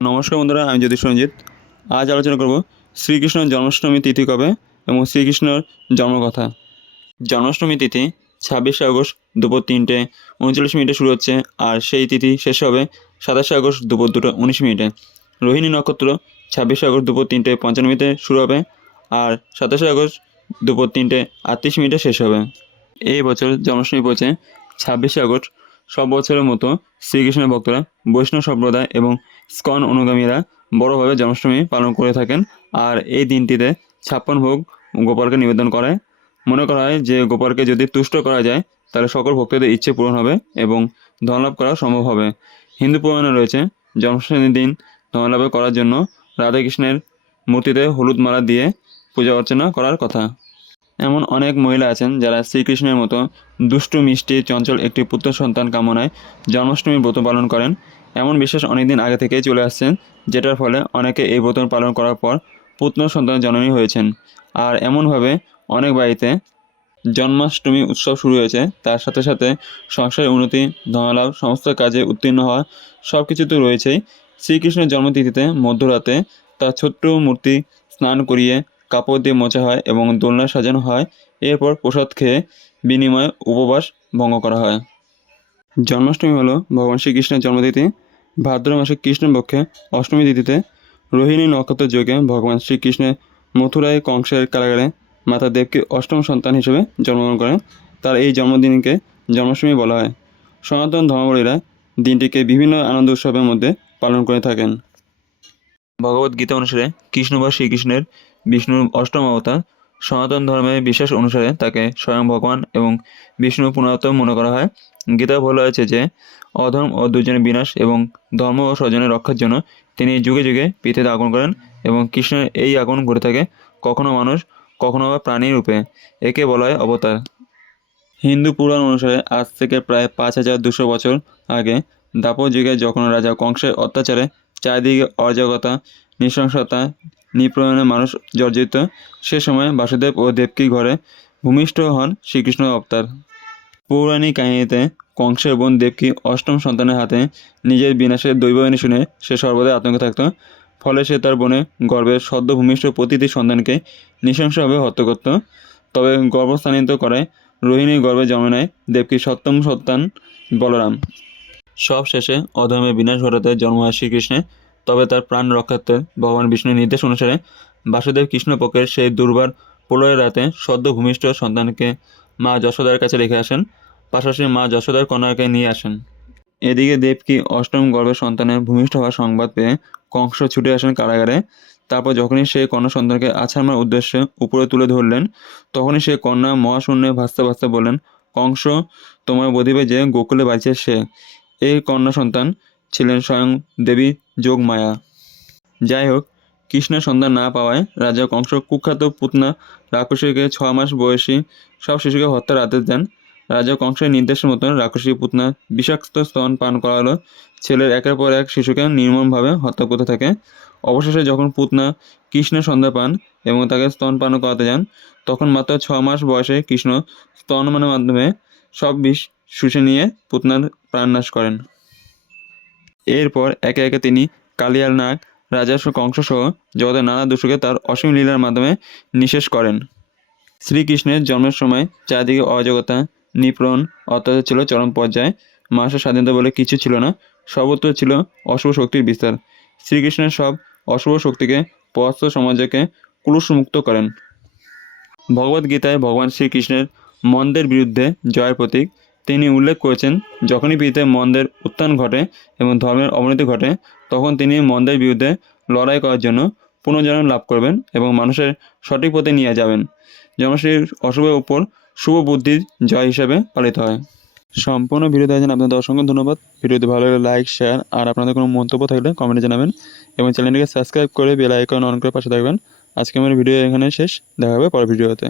নমস্কার বন্ধুরা, আমি জ্যোতিষ রঞ্জিত। আজ আলোচনা করব শ্রীকৃষ্ণের জন্মাষ্টমী তিথি কবে এবং শ্রীকৃষ্ণের জন্মকথা। জন্মাষ্টমী তিথি 26শে আগস্ট দুপুর 3:39 শুরু হচ্ছে, আর সেই তিথি শেষ হবে 27শে আগস্ট দুপুর 2:19। রোহিণী নক্ষত্র 26শে আগস্ট দুপুর 3:55 শুরু হবে, আর 27শে আগস্ট দুপুর 3:38 শেষ হবে। এই বছর জন্মাষ্টমী পড়েছে 26শে আগস্ট। সব বছরের মতো শ্রীকৃষ্ণের ভক্তরা বৈষ্ণব সম্প্রদায় এবং স্কন অনুগামীরা বড়োভাবে জন্মাষ্টমী পালন করে থাকেন। আর এই দিনটিতে 56 ভোগ গোপালকে নিবেদন করে। মনে করা হয় যে গোপালকে যদি তুষ্ট করা যায় তাহলে সকল ভক্তদের ইচ্ছে পূরণ হবে এবং ধনলাভ করা সম্ভব হবে। হিন্দু পুরাণে রয়েছে জন্মাষ্টমীর দিন ধনলাভ করার জন্য রাধাকৃষ্ণের মূর্তিতে হলুদ মালা দিয়ে পূজা অর্চনা করার কথা। এমন অনেক মহিলা আছেন যারা শ্রীকৃষ্ণের মতো দুষ্টু মিষ্টি চঞ্চল একটি পুত্র সন্তান কামনায় জন্মাষ্টমীর ব্রত পালন করেন। এমন বিশ্বাস অনেকদিন আগে থেকেই চলে আসছেন, যেটার ফলে অনেকে এই ব্রত পালন করার পর পুত্র সন্তান জননী হয়েছেন। আর এমনভাবে অনেক বাড়িতে জন্মাষ্টমী উৎসব শুরু হয়েছে। তার সাথে সাথে সংসারের উন্নতি, ধনলাভ, সমস্ত কাজে উত্তীর্ণ হওয়া সব কিছু তো রয়েছেই। শ্রীকৃষ্ণের জন্মতিথিতে মধ্যরাতে তার ছোট্ট মূর্তি স্নান করিয়ে কাপড় দিয়ে মোছা হয় এবং দোলনা সাজানো হয়। এরপর প্রসাদ খেয়ে বিনিময়ে উপবাস ভঙ্গ করা হয়। জন্মাষ্টমী হলো ভগবান শ্রীকৃষ্ণের জন্মতিথি। ভাদ্র মাসে কৃষ্ণপক্ষে অষ্টমী তিথিতে রোহিণী নক্ষত্র যোগে ভগবান শ্রীকৃষ্ণের মথুরায় কংসের কারাগারে মাতা দেবকী অষ্টম সন্তান হিসেবে জন্মগ্রহণ করেন। তার এই জন্মদিনকে জন্মাষ্টমী বলা হয়। সনাতন ধর্মাবলীরা দিনটিকে বিভিন্ন আনন্দ উৎসবের মধ্যে পালন করে থাকেন। ভগবদ্গীতা অনুসারে কৃষ্ণ বা শ্রীকৃষ্ণের বিষ্ণুর অষ্টম অবতার। সনাতন ধর্মের বিশ্বাস অনুসারে তাকে স্বয়ং ভগবান এবং বিষ্ণু পুনরাত্ম মনে করা হয়। গীতা বলা হয়েছে যে অধর্ম ও দুর্জনের বিনাশ এবং ধর্ম ও স্বজনের রক্ষার জন্য তিনি যুগে যুগে পৃথিবীতে আগমন করেন এবং কৃষ্ণের এই আগমন ঘটে থাকে কখনো মানুষ, কখনো বা প্রাণী রূপে। একে বলা হয় অবতার। হিন্দু পুরাণ অনুসারে আজ থেকে প্রায় 5200 বছর আগে দ্বাপর যুগে যখন রাজা কংসের অত্যাচারে চারিদিকে অরাজকতা, নৃশংসতা, নিপীড়নে মানুষ জর্জরিত, সে সময় বাসুদেব ও দেবকীর ঘরে ভূমিষ্ঠ হন শ্রীকৃষ্ণ অবতার। পৌরাণিক কাহিনীতে কংসের বোন দেবকী অষ্টম সন্তানের হাতে নিজের বিনাশের দৈববাণী শুনে সে সর্বদাই আতঙ্কে থাকত। ফলে সে তার বোনের গর্ভের সদ্য ভূমিষ্ঠ প্রতিটি সন্তানকে নৃশংসভাবে হত্যা করত। তবে গর্ভস্থানিত করায় রোহিণীর গর্ভে জন্ম নেয় দেবকীর সপ্তম সন্তান বলরাম। সব শেষে অধর্মের বিনাশ ঘটাতে জন্ম হয় শ্রীকৃষ্ণের। তবে তার প্রাণ রক্ষার্থে ভগবান বিষ্ণুর নির্দেশ অনুসারে বাসুদেব কৃষ্ণপক্ষের সেই দুর্বার প্রলয়ের রাতে সদ্য ভূমিষ্ঠ সন্তানকে মা যশোদার কাছে রেখে আসেন। পাশাপাশি মা যশোদার কন্যাকে নিয়ে আসেন। এদিকে দেবকী অষ্টম গর্ভের সন্তানের ভূমিষ্ঠ হওয়ার সংবাদ পেয়ে কংস ছুটে আসেন কারাগারে। তারপর যখনই সেই কন্যা সন্তানকে আছাড় মারার উদ্দেশ্যে উপরে তুলে ধরলেন, তখনই সেই কন্যা মহাশূন্যে ভাসতে ভাসতে বললেন, কংস, তোমার বধিবে যে গোকুলে বাঁচে সে। এই কন্যা সন্তান ছিলেন স্বয়ং দেবী যোগমায়া। যাই হোক, কৃষ্ণের সন্তান না পাওয়ায় রাজা কংস কুখ্যাত পুতনা রাক্ষসীকে 6 মাস বয়সী সব শিশুকে হত্যার আদেশ দেন। রাজা কংসের নির্দেশের মতন রাক্ষসী পুতনা বিষাক্ত স্তন পান করালো। ছেলের একের পর এক শিশুকে নির্মমভাবে হত্যা করতে থাকে। অবশেষে যখন পুতনা কৃষ্ণের সন্ধ্যা পান এবং তাকে স্তন পান করাতে যান, তখন মাত্র 6 মাস বয়সে কৃষ্ণ স্তনপানের মাধ্যমে সব বিষ শুষে নিয়ে পুতনার প্রাণনাশ করেন। এরপর একে একে তিনি কালিয়ার নাগ, রাজা কংস সহ জগতের নানা দস্যুকে তার অসীম লীলার মাধ্যমে নিঃশেষ করেন। শ্রীকৃষ্ণের জন্মের সময় চারদিকে অরাজকতা, নিপীড়ন, অত্যাচার ছিল চরম পর্যায়ে। মানুষের স্বাধীনতা বলে কিছু ছিল না, সর্বত্র ছিল অশুভ শক্তির বিস্তার। শ্রীকৃষ্ণের সব অশুভ শক্তিকে পরাস্ত সমাজকে কুলুষমুক্ত করেন। ভগবদ্গীতায় ভগবান শ্রীকৃষ্ণের মন্দের বিরুদ্ধে জয়ের প্রতীক তিনি উল্লেখ করেছেন। যখনই পৃথিবীতে মন্দের উত্থান ঘটে এবং ধর্মের অবনতি ঘটে, তখন তিনি মন্দের বিরুদ্ধে লড়াই করার জন্য পুনর্জন্ম লাভ করবেন এবং মানুষের সঠিক পথে নিয়ে যাবেন। জন্মাষ্টমীর অশুভের উপর শুভ বুদ্ধির জয় হিসাবে পালিত হয়। সম্পূর্ণ ভিডিও দেখার জন্য আপনাদের অসংখ্য ধন্যবাদ। ভিডিওটি ভালো লাগলে লাইক, শেয়ার আর আপনাদের কোনো মন্তব্য থাকলে কমেন্টে জানাবেন এবং চ্যানেলটিকে সাবস্ক্রাইব করে বেল আইকন অন করে পাশে থাকবেন। আজকে আমার ভিডিও এখানে শেষ। দেখা হবে পরের ভিডিওতে।